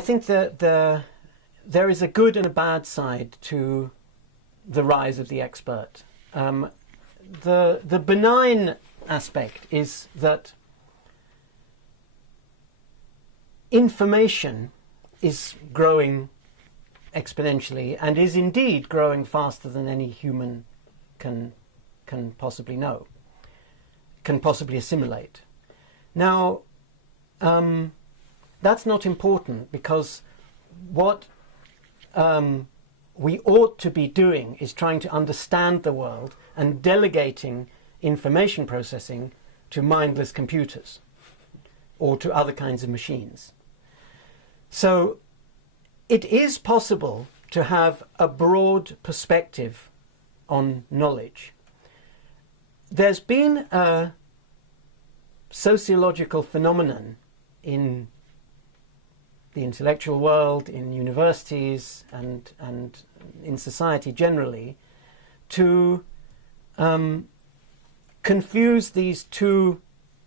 I think that there is a good and a bad side to the rise of the expert. The benign aspect is that information is growing exponentially and is indeed growing faster than any human can possibly know, can possibly assimilate. Now, that's not important, because what we ought to be doing is trying to understand the world and delegating information processing to mindless computers or to other kinds of machines. So it is possible to have a broad perspective on knowledge. There's been a sociological phenomenon in the intellectual world, in universities, and in society generally, to confuse these two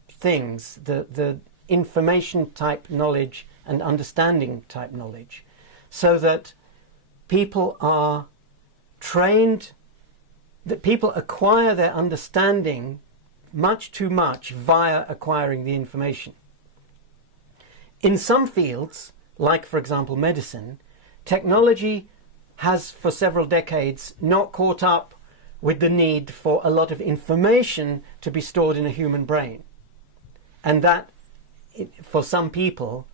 things, the information type knowledge and understanding type knowledge, so that people are trained, that people acquire their understanding much too much via acquiring the information. In some fields, like for example medicine, technology has for several decades not caught up with the need for a lot of information to be stored in a human brain. And that, for some people,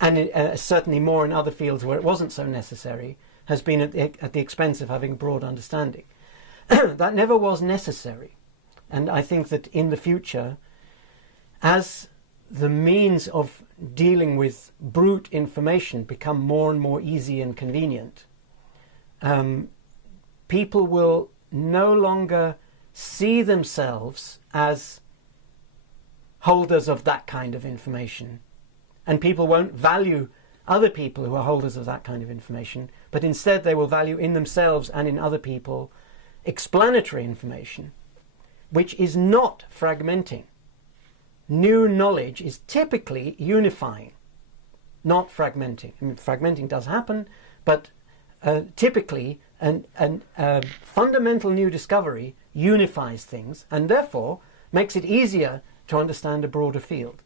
and certainly more in other fields where it wasn't so necessary, has been at the expense of having a broad understanding. That never was necessary. And I think that in the future, as the means of dealing with brute information become more and more easy and convenient, people will no longer see themselves as holders of that kind of information. And people won't value other people who are holders of that kind of information, but instead they will value in themselves and in other people explanatory information, which is not fragmenting. New knowledge is typically unifying, not fragmenting. I mean, fragmenting does happen, but typically a fundamental new discovery unifies things and therefore makes it easier to understand a broader field.